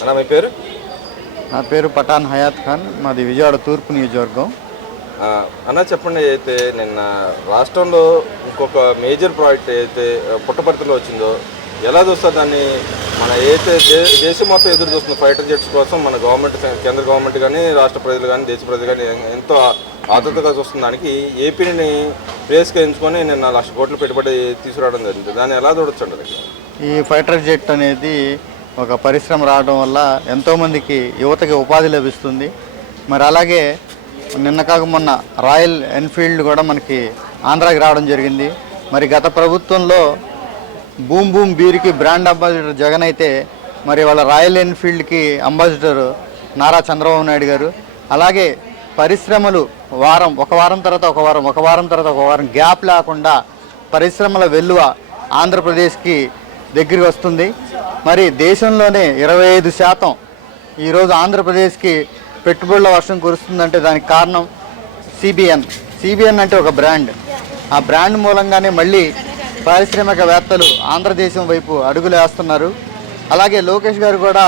అన్న మీ పేరు? నా పేరు పఠాన్ హయాత్ ఖాన్, మాది విజయవాడ తూర్పు నియోజకవర్గం. అన్న చెప్పండి, అయితే నిన్న రాష్ట్రంలో ఇంకొక మేజర్ ప్రాజెక్ట్ అయితే పుట్టపర్తిలో వచ్చిందో ఎలా చూస్తారు దాన్ని? మన అయితే దేశం మొత్తం ఎదురు చూస్తుంది ఫైటర్ జెట్స్ కోసం. మన గవర్నమెంట్, కేంద్ర గవర్నమెంట్ కానీ రాష్ట్ర ప్రజలు కానీ దేశ ప్రజలు కానీ ఎంతో ఆతృతగా చూస్తున్న దానికి ఏపీని ప్లేస్గా ఎంచుకొని నిన్న 1,00,000 కోట్లు పెట్టుబడి తీసుకురావడం జరిగింది. దాన్ని ఎలా చూడొచ్చండి? ఈ ఫైటర్ జెట్ అనేది ఒక పరిశ్రమ రావడం వల్ల ఎంతోమందికి యువతకి ఉపాధి లభిస్తుంది. మరి అలాగే నిన్న కాక మొన్న రాయల్ ఎన్ఫీల్డ్ కూడా మనకి ఆంధ్రాకి రావడం జరిగింది. మరి గత ప్రభుత్వంలో బూమ్ బూమ్ బీర్కి బ్రాండ్ అంబాసిడర్ జగన్ అయితే, మరి వాళ్ళ రాయల్ ఎన్ఫీల్డ్కి అంబాసిడర్ నారా చంద్రబాబు నాయుడు గారు. అలాగే పరిశ్రమలు ఒక వారం తర్వాత ఒక వారం గ్యాప్ లేకుండా పరిశ్రమల వెల్లువ ఆంధ్రప్రదేశ్కి దగ్గరికి వస్తుంది. మరి దేశంలోనే 25% ఈరోజు ఆంధ్రప్రదేశ్కి పెట్టుబడుల వర్షం కురుస్తుందంటే దానికి కారణం సిబిఎన్ అంటే ఒక బ్రాండ్. ఆ బ్రాండ్ మూలంగానే మళ్ళీ పారిశ్రామికవేత్తలు ఆంధ్రదేశం వైపు అడుగులు వేస్తున్నారు. అలాగే లోకేష్ గారు కూడా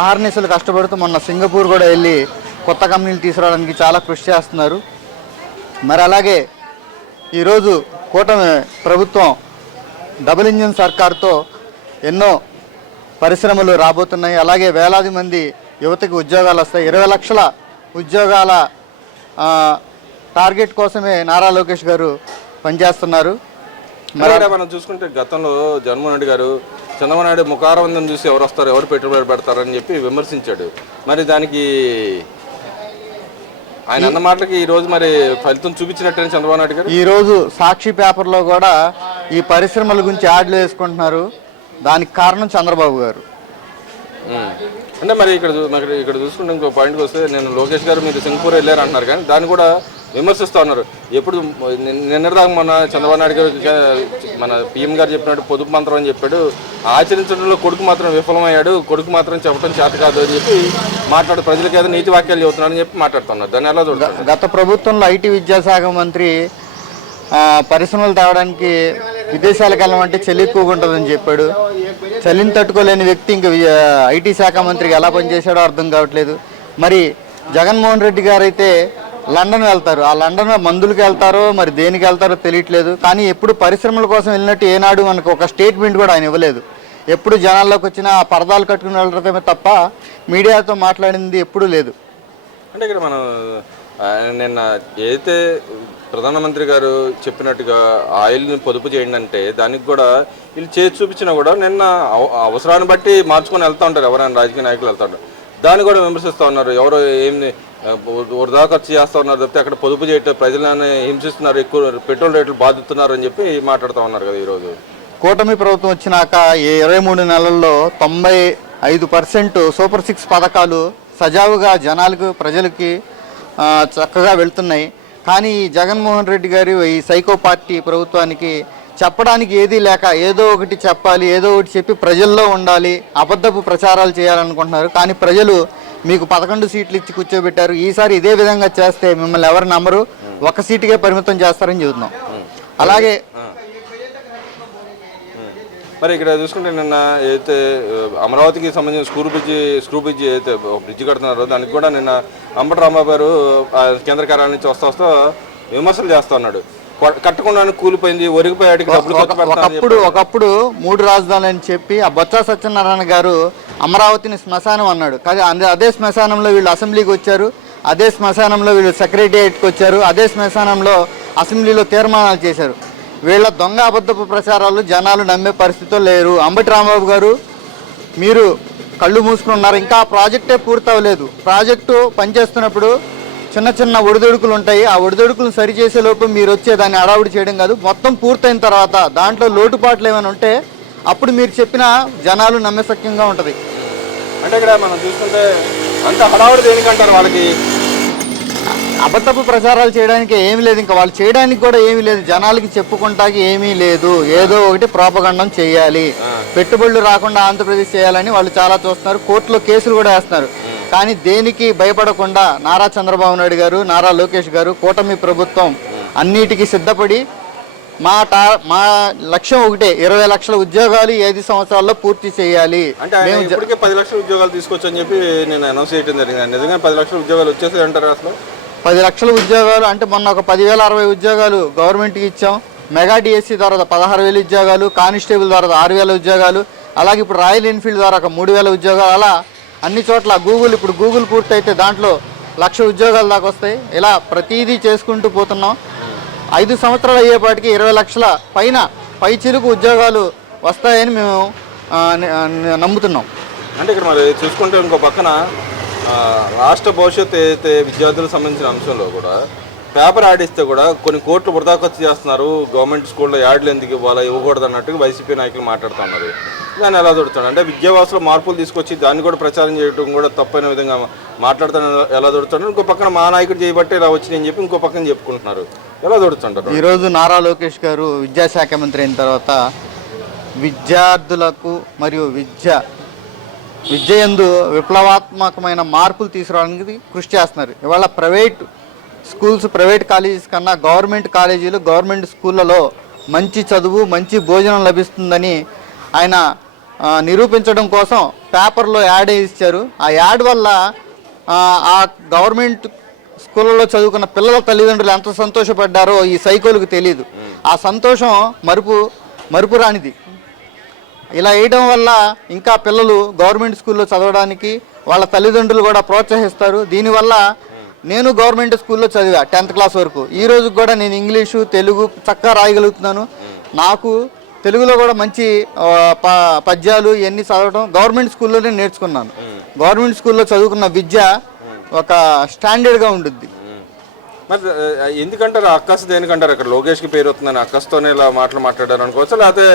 అహర్నిశలు కష్టపడుతూ మొన్న సింగపూర్ కూడా వెళ్ళి కొత్త కంపెనీలు తీసుకురావడానికి చాలా కృషి చేస్తున్నారు. మరి అలాగే ఈరోజు కూటమి ప్రభుత్వం డబుల్ ఇంజిన్ సర్కార్తో ఎన్నో పరిశ్రమలు రాబోతున్నాయి. అలాగే వేలాది మంది యువతకి ఉద్యోగాలు వస్తాయి. 20 లక్షల ఉద్యోగాల టార్గెట్ కోసమే నారా లోకేష్ గారు పనిచేస్తున్నారు. మరి మనం చూసుకుంటే గతంలో జగన్మోహన్ రెడ్డి గారు చంద్రబాబు నాయుడు ముఖారవందం చూసి ఎవరు వస్తారు, ఎవరు పెట్టుబడి పెడతారని చెప్పి విమర్శించాడు. మరి దానికి ఆయన అన్న మాటలకి ఈరోజు మరి ఫలితం చూపించినట్టే చంద్రబాబు నాయుడు గారు. ఈరోజు సాక్షి పేపర్లో కూడా ఈ పరిశ్రమల గురించి యాడ్లు వేసుకుంటున్నారు. దానికి కారణం చంద్రబాబు గారు. అంటే మరి ఇక్కడ చూసుకుంటే ఇంకో పాయింట్కి వస్తే, నేను లోకేష్ గారు మీరు సింగపూర్ వెళ్ళారు అంటున్నారు, కానీ దాన్ని కూడా విమర్శిస్తూ ఉన్నారు. ఎప్పుడు నిన్నటిదాకా మన చంద్రబాబు నాయుడు గారు మన పిఎం గారు చెప్పినట్టు పొదుపు మంత్రం అని చెప్పాడు, ఆచరించడంలో కొడుకు మాత్రం విఫలమయ్యాడు, కొడుకు మాత్రం చెప్పడం చేత కాదు అని చెప్పి మాట్లాడు, ప్రజలకు ఏదో నీతి వాక్యాలు చెబుతున్నారని చెప్పి మాట్లాడుతున్నారు. దాన్ని ఎలా చూడాలి? గత ప్రభుత్వంలో ఐటీ విద్యాశాఖ మంత్రి పరిశ్రమలు తేవడానికి విదేశాలకు వెళ్ళమంటే చలి ఎక్కువగా ఉంటుందని చెప్పాడు. చలిని తట్టుకోలేని వ్యక్తి ఇంకా ఐటీ శాఖ మంత్రికి ఎలా పనిచేశాడో అర్థం కావట్లేదు. మరి జగన్మోహన్ రెడ్డి గారు అయితే లండన్ వెళ్తారు. ఆ లండన్ మందులకు వెళ్తారో మరి దేనికి వెళ్తారో తెలియట్లేదు. కానీ ఎప్పుడు పరిశ్రమల కోసం వెళ్ళినట్టు ఏనాడు మనకు ఒక స్టేట్మెంట్ కూడా ఆయన ఇవ్వలేదు. ఎప్పుడు జనాల్లోకి వచ్చిన పరదాలు కట్టుకుని వెళ్ళడమే తప్ప మీడియాతో మాట్లాడింది ఎప్పుడూ లేదు. అంటే ఇక్కడ మనం నిన్న ఏదైతే ప్రధానమంత్రి గారు చెప్పినట్టుగా ఆయిల్ని పొదుపు చేయండి అంటే దానికి కూడా వీళ్ళు చేసి చూపించినా కూడా నిన్న అవసరాన్ని బట్టి మార్చుకొని వెళ్తూ ఉంటారు, ఎవరైనా రాజకీయ నాయకులు వెళ్తూ ఉంటారు. దాన్ని కూడా విమర్శిస్తూ ఉన్నారు. ఎవరో ఏమి వృధా ఖర్చు చేస్తూ ఉన్నారు తప్పితే అక్కడ పొదుపు చేయటం ప్రజలని హింసిస్తున్నారు, ఎక్కువ పెట్రోల్ రేట్లు బాధిస్తున్నారు అని చెప్పి మాట్లాడుతూ ఉన్నారు కదా. ఈరోజు కూటమి ప్రభుత్వం వచ్చినాక 23 నెలల్లో 95% సూపర్ 6 పథకాలు సజావుగా జనాలకు ప్రజలకి చక్కగా వెళ్తున్నాయి. కానీ జగన్మోహన్ రెడ్డి గారు ఈ సైకో పార్టీ ప్రభుత్వానికి చెప్పడానికి ఏదీ లేక ఏదో ఒకటి చెప్పాలి, ఏదో ఒకటి చెప్పి ప్రజల్లో ఉండాలి, అబద్ధపు ప్రచారాలు చేయాలనుకుంటున్నారు. కానీ ప్రజలు మీకు 11 సీట్లు ఇచ్చి కూర్చోబెట్టారు. ఈసారి ఇదే విధంగా చేస్తే మిమ్మల్ని ఎవరు నమ్మరు, 1 సీటుకే పరిమితం చేస్తారని చెబుతున్నాం. అలాగే మరి ఇక్కడ చూసుకుంటే నిన్న ఏదైతే అమరావతికి సంబంధించిన స్క్రూ బ్రిడ్జి ఏదైతే బ్రిడ్జి కడుతున్నారో దానికి కూడా నిన్న అంబటి రాంబాబు గారు కేంద్ర కార్యాలయం నుంచి వస్తా విమర్శలు చేస్తూ ఉన్నాడు. కట్టకుండా కూలిపోయింది, ఒరిగిపోయాడికి ఒకప్పుడు 3 రాజధానులు అని చెప్పి ఆ బొత్స సత్యనారాయణ గారు అమరావతిని శ్మశానం అన్నాడు. కానీ అదే శ్మశానంలో వీళ్ళు అసెంబ్లీకి వచ్చారు, అదే శ్మశానంలో వీళ్ళు సెక్రటేరియట్కి వచ్చారు, అదే శ్మశానంలో అసెంబ్లీలో తీర్మానాలు చేశారు. వీళ్ళ దొంగ అబద్ధపు ప్రచారాలు జనాలు నమ్మే పరిస్థితిలో లేరు. అంబటి రాంబాబు గారు మీరు కళ్ళు మూసుకుని ఉన్నారు. ఇంకా ఆ ప్రాజెక్టే పూర్తి అవ్వలేదు. ప్రాజెక్టు పనిచేస్తున్నప్పుడు చిన్న చిన్న ఒడిదొడుకులు ఉంటాయి. ఆ ఒడిదొడుకులను సరిచేసే లోపు మీరు వచ్చే దాన్ని అడావుడి చేయడం కాదు, మొత్తం పూర్తయిన తర్వాత దాంట్లో లోటుపాట్లు ఏమైనా ఉంటే అప్పుడు మీరు చెప్పిన జనాలు నమ్మశక్యంగా ఉంటుంది. అంటే ఇక్కడ మనం చూసుకుంటే అంత హడావుడి దేనికంటారు? వాళ్ళకి అబద్ధపు ప్రచారాలు చేయడానికి ఏమీ లేదు, ఇంకా వాళ్ళు చేయడానికి కూడా ఏమీ లేదు, జనాలకి చెప్పుకుంటాకి ఏమీ లేదు. ఏదో ఒకటి ప్రోపగండం చేయాలి, పెట్టుబడులు రాకుండా ఆంధ్రప్రదేశ్ చేయాలని వాళ్ళు చాలా చూస్తున్నారు. కోర్టులో కేసులు కూడా వేస్తున్నారు. కానీ దేనికి భయపడకుండా నారా చంద్రబాబు నాయుడు గారు, నారా లోకేష్ గారు, కూటమి ప్రభుత్వం అన్నిటికీ సిద్ధపడి మా లక్ష్యం ఒకటే, 20 లక్షల ఉద్యోగాలు ఈ 5 సంవత్సరాల్లో పూర్తి చేయాలి. అంటే ఆయన ఇప్పటికే 10 లక్షల ఉద్యోగాలు తీసుకొచ్చని చెప్పి నేను అనౌన్స్ చేయడం జరిగింది. నిజంగా 10 లక్షల ఉద్యోగాలు వచ్చేసాయి అంటారు అసలు? 10 లక్షల ఉద్యోగాలు అంటే మొన్న ఒక 10,060 ఉద్యోగాలు గవర్నమెంట్కి ఇచ్చాం. మెగా డిఎస్సి ద్వారా 16,000 ఉద్యోగాలు, కానిస్టేబుల్ ద్వారా 6,000 ఉద్యోగాలు, అలాగే ఇప్పుడు రాయల్ ఎన్ఫీల్డ్ ద్వారా ఒక 3,000 ఉద్యోగాలు, అలా అన్ని చోట్ల ఇప్పుడు గూగుల్ పూర్తయితే దాంట్లో 1,00,000 ఉద్యోగాలు దాకా వస్తాయి. ఇలా ప్రతిదీ చేసుకుంటూ పోతున్నాం. 5 సంవత్సరాలు అయ్యేపాటికి 20 లక్షల పై చిలుకు ఉద్యోగాలు వస్తాయని మేము నమ్ముతున్నాం. అంటే ఇక్కడ మరి చూసుకుంటే ఇంకో పక్కన రాష్ట్ర భవిష్యత్తు ఏదైతే విద్యార్థులకు సంబంధించిన అంశంలో కూడా పేపర్ యాడ్ ఇస్తే కూడా కొన్ని కోట్లు వృధా ఖర్చు చేస్తున్నారు, గవర్నమెంట్ స్కూల్లో యాడ్లు ఎందుకు ఇవ్వకూడదు అన్నట్టుగా వైసీపీ నాయకులు మాట్లాడుతున్నారు. దాన్ని ఎలా దొరుకుతాడు అంటే విద్యావాసులో మార్పులు తీసుకొచ్చి దాన్ని కూడా ప్రచారం చేయడం కూడా తప్పైన విధంగా మాట్లాడుతాను ఎలా దొరుకుతాడు. ఇంకో పక్కన మా నాయకుడు చేయబట్టే ఇలా వచ్చినాయని చెప్పి ఇంకో పక్కన చెప్పుకుంటున్నారు. ఎలా దొరుకుతుంటారు? ఈరోజు నారా లోకేష్ గారు విద్యాశాఖ మంత్రి అయిన తర్వాత విద్యార్థులకు మరియు విద్యయందు విప్లవాత్మకమైన మార్పులు తీసుకురావడానికి కృషి చేస్తున్నారు. ఇవాళ ప్రైవేట్ స్కూల్స్, ప్రైవేట్ కాలేజెస్ కన్నా గవర్నమెంట్ కాలేజీలు, గవర్నమెంట్ స్కూళ్ళలో మంచి చదువు, మంచి భోజనం లభిస్తుందని ఆయన నిరూపించడం కోసం పేపర్లో యాడ్ ఇచ్చారు. ఆ యాడ్ వల్ల ఆ గవర్నమెంట్ స్కూళ్ళలో చదువుకున్న పిల్లల తల్లిదండ్రులు ఎంత సంతోషపడ్డారో ఈ సైకోలకు తెలియదు. ఆ సంతోషం మరుపు రానిది. ఇలా వేయడం వల్ల ఇంకా పిల్లలు గవర్నమెంట్ స్కూల్లో చదవడానికి వాళ్ళ తల్లిదండ్రులు కూడా ప్రోత్సహిస్తారు. దీనివల్ల నేను గవర్నమెంట్ స్కూల్లో చదివా 10th క్లాస్ వరకు. ఈ రోజు కూడా నేను ఇంగ్లీషు, తెలుగు చక్కగా రాయగలుగుతున్నాను. నాకు తెలుగులో కూడా మంచి పద్యాలు ఇవన్నీ చదవడం గవర్నమెంట్ స్కూల్లోనే నేర్చుకున్నాను. గవర్నమెంట్ స్కూల్లో చదువుకున్న విద్య ఒక స్టాండర్డ్గా ఉంటుంది. మరి ఎందుకంటారు అక్కస్ దేనికంటారు? అక్కడ లోకేష్కి పేరు వస్తుందని అక్కస్తోనే ఇలా మాట్లాడారు అనుకోవచ్చు, లేకపోతే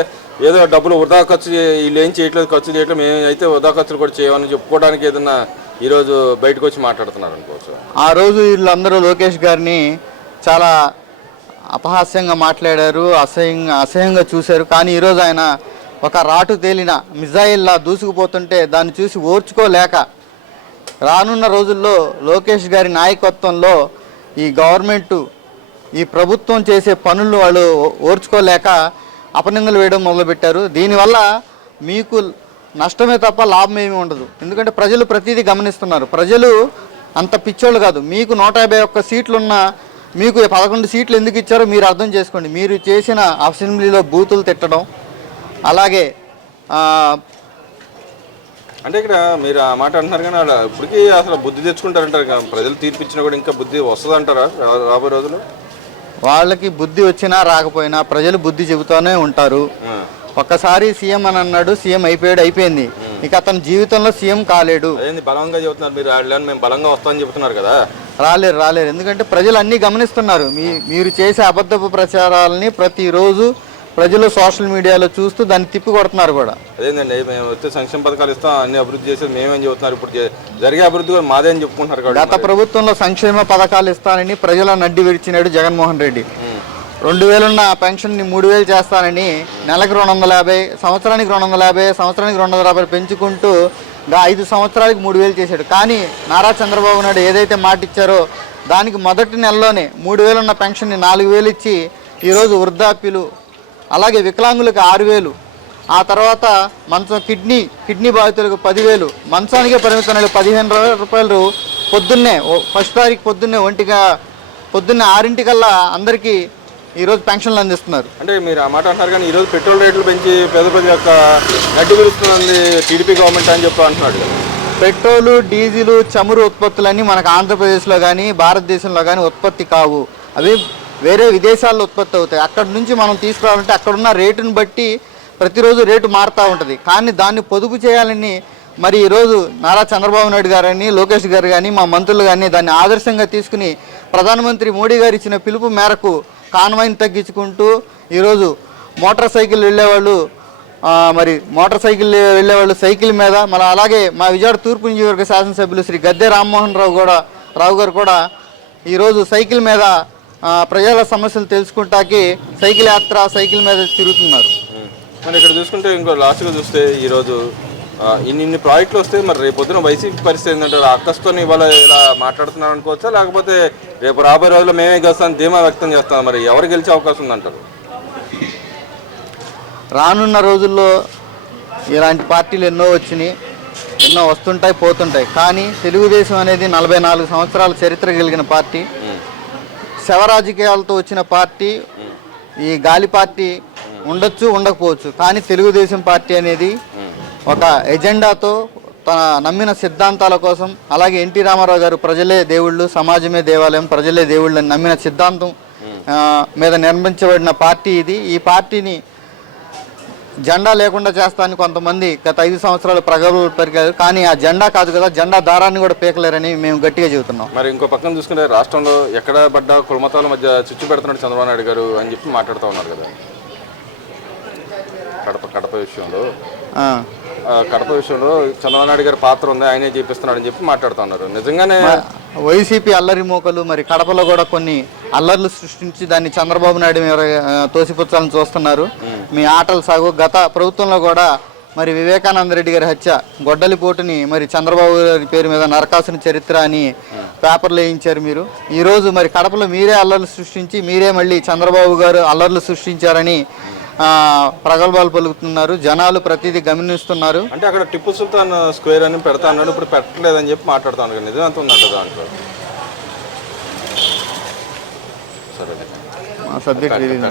ఏదో డబ్బులు వృధా ఖర్చు వీళ్ళు ఏం చేయట్లేదు, ఖర్చు చేయట్లేదు, మేమైతే వృధా ఖర్చులు కూడా చేయమని చెప్పుకోవడానికి ఏదన్నా ఈరోజు బయటకు వచ్చి మాట్లాడుతున్నారు అనుకోవచ్చు. ఆ రోజు వీళ్ళందరూ లోకేష్ గారిని చాలా అపహాస్యంగా మాట్లాడారు, అసహ్యంగా చూశారు. కానీ ఈరోజు ఆయన ఒక రాటు తేలిన మిజైల్లా దూసుకుపోతుంటే దాన్ని చూసి ఓర్చుకోలేక రానున్న రోజుల్లో లోకేష్ గారి నాయకత్వంలో ఈ గవర్నమెంటు, ఈ ప్రభుత్వం చేసే పనులు వాళ్ళు ఓర్చుకోలేక అపనిందలు వేయడం మొదలుపెట్టారు. దీనివల్ల మీకు నష్టమే తప్ప లాభం ఏమీ ఉండదు. ఎందుకంటే ప్రజలు ప్రతిదీ గమనిస్తున్నారు. ప్రజలు అంత పిచ్చోళ్ళు కాదు. మీకు 151 సీట్లున్న మీకు 11 సీట్లు ఎందుకు ఇచ్చారో మీరు అర్థం చేసుకోండి. మీరు చేసిన అసెంబ్లీలో బూతులు తిట్టడం, అలాగే అంటే ఇక్కడ మీరు ఆ మాట అంటున్నారు కానీ అలా ఇప్పటికీ అసలు బుద్ధి తెచ్చుకుంటారంటారు. ప్రజలు తీర్పిచ్చినా కూడా ఇంకా బుద్ధి వస్తుంది అంటారా రాబోయే రోజులు? వాళ్ళకి బుద్ధి వచ్చినా రాకపోయినా ప్రజలు బుద్ధి చెబుతూనే ఉంటారు. ఒక్కసారి సీఎం అని అన్నాడు, సీఎం అయిపోయింది. ఇక అతని జీవితంలో సీఎం కాలేడు. బలంగా చెబుతున్నారు మీరు, మేము బలంగా వస్తామని చెబుతున్నారు కదా. రాలేరు. ఎందుకంటే ప్రజలు అన్నీ గమనిస్తున్నారు. మీరు చేసే అబద్ధపు ప్రచారాలని ప్రతిరోజు ప్రజలు సోషల్ మీడియాలో చూస్తూ దాన్ని తిప్పి కొడుతున్నారు కూడా. అదేంటండి, మేము వచ్చే సంక్షేమ పథకాలు ఇస్తాం, అన్ని అభివృద్ధి చేసేది మేమేం చెబుతున్నారు, ఇప్పుడు జరిగే అభివృద్ధి కూడా మాదే అని చెప్పుకుంటున్నారు. గత ప్రభుత్వంలో సంక్షేమ పథకాలు ఇస్తానని ప్రజల నడ్డి విరిచినాడు జగన్మోహన్ రెడ్డి. 2,000 ఉన్న పెన్షన్ని 3,000 చేస్తానని నెలకు 250, సంవత్సరానికి 250, సంవత్సరానికి 250 పెంచుకుంటూ 5 సంవత్సరాలకి 3,000 చేశాడు. కానీ నారా చంద్రబాబు నాయుడు ఏదైతే మాట ఇచ్చారో దానికి మొదటి నెలలోనే 3,000 ఉన్న పెన్షన్ని 4,000 ఇచ్చి ఈరోజు వృద్ధాప్యులు, అలాగే వికలాంగులకు 6,000, ఆ తర్వాత కిడ్నీ బాధితులకు 10,000, మంచానికే పరిమితమైన 15,000 రూపాయలు పొద్దున్నే 1వ తారీఖు పొద్దున్నే పొద్దున్నే 6 అందరికీ ఈరోజు పెన్షన్లు అందిస్తున్నారు. అంటే మీరు ఆ మాట అంటున్నారు కానీ ఈరోజు పెట్రోల్ రేట్లు పెంచి పేద ప్రజల యొక్క నడ్డి విరుస్తుంది టీడీపీ గవర్నమెంట్ అని చెప్పి అంటున్నాడు. పెట్రోలు, డీజిలు, చమురు ఉత్పత్తులన్నీ మనకు ఆంధ్రప్రదేశ్లో కానీ భారతదేశంలో కానీ ఉత్పత్తి కావు. అవి వేరే విదేశాల్లో ఉత్పత్తి అవుతాయి. అక్కడ నుంచి మనం తీసుకురావాలంటే అక్కడున్న రేటును బట్టి ప్రతిరోజు రేటు మారుతూ ఉంటుంది. కానీ దాన్ని పొదుపు చేయాలని మరి ఈరోజు నారా చంద్రబాబు నాయుడు గారని, లోకేష్ గారు కానీ, మా మంత్రులు కానీ దాన్ని ఆదర్శంగా తీసుకుని ప్రధానమంత్రి మోడీ గారు ఇచ్చిన పిలుపు మేరకు కాన్వాయ్ని తగ్గించుకుంటూ ఈరోజు మోటార్ సైకిల్ వెళ్ళేవాళ్ళు సైకిల్ మీద, మళ్ళీ అలాగే మా విజయవాడ తూర్పు నియోజకవర్గ శాసనసభ్యులు శ్రీ గద్దె రామ్మోహన్ రావు గారు కూడా ఈరోజు సైకిల్ మీద ప్రజల సమస్యలు తెలుసుకుంటాకి సైకిల్ యాత్ర, సైకిల్ మీద తిరుగుతున్నారు. మరి ఇక్కడ చూసుకుంటే ఇంకో లాస్ట్గా చూస్తే ఈరోజు ఇన్ని ప్రాజెక్టులు వస్తే మరి రేపు పొద్దున వైసీపీ పరిస్థితి ఏంటంటారు? అక్కస్తో ఇవాళ ఇలా మాట్లాడుతున్నారు అనుకోవచ్చా, లేకపోతే రేపు రాబోయే రోజుల్లో మేమే గెలుస్తామని ధీమా వ్యక్తం చేస్తాం? మరి ఎవరు గెలిచే అవకాశం ఉందంటారు? రానున్న రోజుల్లో ఇలాంటి పార్టీలు ఎన్నో వచ్చినాయి, ఎన్నో వస్తుంటాయి పోతుంటాయి. కానీ తెలుగుదేశం అనేది 44 సంవత్సరాల చరిత్ర కలిగిన పార్టీ, శవ రాజకీయాలతో వచ్చిన పార్టీ. ఈ గాలి పార్టీ ఉండొచ్చు ఉండకపోవచ్చు, కానీ తెలుగుదేశం పార్టీ అనేది ఒక ఎజెండాతో తన నమ్మిన సిద్ధాంతాల కోసం, అలాగే ఎన్టీ రామారావు గారు ప్రజలే దేవుళ్ళు, సమాజమే దేవాలయం, ప్రజలే దేవుళ్ళు అని నమ్మిన సిద్ధాంతం మీద నిర్మించబడిన పార్టీ ఇది. ఈ పార్టీని జెండా లేకుండా చేస్తానని కొంతమంది గత 5 సంవత్సరాలు ప్రగల్భాలు పెరిగారు, కానీ ఆ జెండా కాదు కదా, జెండా దారాన్ని కూడా పీకలేరని మేము గట్టిగా చెబుతున్నాం. మరి ఇంకో పక్కన చూసుకుంటే రాష్ట్రంలో ఎక్కడ పడ్డ కులమతాల మధ్య చిచ్చు పెడుతున్నాడు చంద్రబాబు నాయుడు గారు అని చెప్పి మాట్లాడుతూ ఉన్నారు కదా. కడప విషయంలో కడప విషయంలో చంద్రబాబు నాయుడు గారి పాత్ర ఉంది, ఆయనే చేపిస్తున్నాడు అని చెప్పి మాట్లాడుతూ ఉన్నారు. నిజంగానే వైసీపీ అల్లరి మోకలు మరి కడపలో కూడా కొన్ని అల్లర్లు సృష్టించి దాన్ని చంద్రబాబు నాయుడు తోసిపుచ్చాలని చూస్తున్నారు. మీ ఆటలు సాగు. గత ప్రభుత్వంలో కూడా మరి వివేకానంద రెడ్డి గారి హత్య, గొడ్డలిపోటుని మరి చంద్రబాబు గారి పేరు మీద నరకాసుని చరిత్ర అని పేపర్లు వేయించారు మీరు. ఈరోజు మరి కడపలో మీరే అల్లర్లు సృష్టించి మీరే మళ్ళీ చంద్రబాబు గారు అల్లర్లు సృష్టించారని ప్రగల్భాలు పలుకుతున్నారు. జనాలు ప్రతిదీ గమనిస్తున్నారు. అంటే అక్కడ టిప్పు సుల్తాన్ స్క్వేర్ అని పెడతా అన్నాడు, ఇప్పుడు పెట్టలేదని చెప్పి మాట్లాడుతాను కదా, నిజం ఎంత ఉందంట దాంట్లో? సరే సబ్జెక్ట్